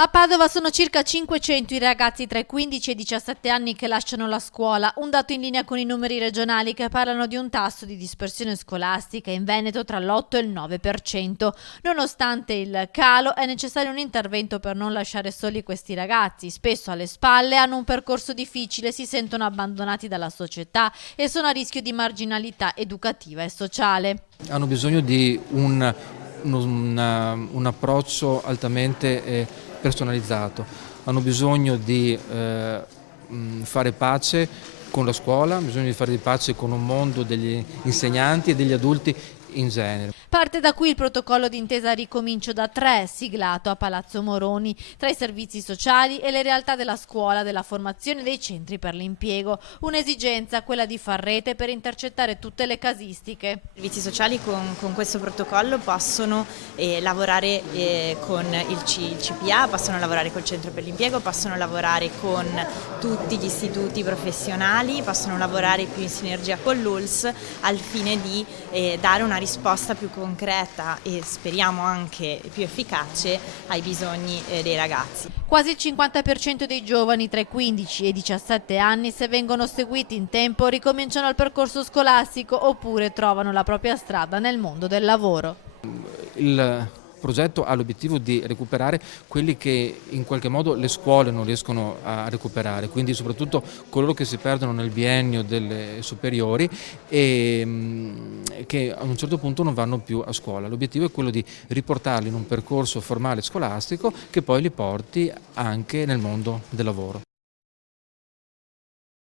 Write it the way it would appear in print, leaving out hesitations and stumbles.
A Padova sono circa 500 i ragazzi tra i 15 e i 17 anni che lasciano la scuola, un dato in linea con i numeri regionali che parlano di un tasso di dispersione scolastica in Veneto tra l'8 e il 9%. Nonostante il calo, è necessario un intervento per non lasciare soli questi ragazzi. Spesso alle spalle hanno un percorso difficile, si sentono abbandonati dalla società e sono a rischio di marginalità educativa e sociale. Hanno bisogno di un approccio altamente personalizzato, hanno bisogno di fare pace con la scuola, hanno bisogno di fare pace con un mondo degli insegnanti e degli adulti in genere. Parte da qui il protocollo d'intesa Ricomincio da 3, siglato a Palazzo Moroni, tra i servizi sociali e le realtà della scuola, della formazione e dei centri per l'impiego. Un'esigenza, quella di far rete per intercettare tutte le casistiche. I servizi sociali con questo protocollo possono lavorare con il CPA, possono lavorare col centro per l'impiego, possono lavorare con tutti gli istituti professionali, possono lavorare più in sinergia con l'ULSS al fine di dare una risposta più concreta e speriamo anche più efficace ai bisogni dei ragazzi. Quasi il 50% dei giovani tra i 15 e i 17 anni, se vengono seguiti in tempo, ricominciano il percorso scolastico oppure trovano la propria strada nel mondo del lavoro. Il progetto ha l'obiettivo di recuperare quelli che in qualche modo le scuole non riescono a recuperare, quindi soprattutto coloro che si perdono nel biennio delle superiori e che a un certo punto non vanno più a scuola. L'obiettivo è quello di riportarli in un percorso formale scolastico che poi li porti anche nel mondo del lavoro.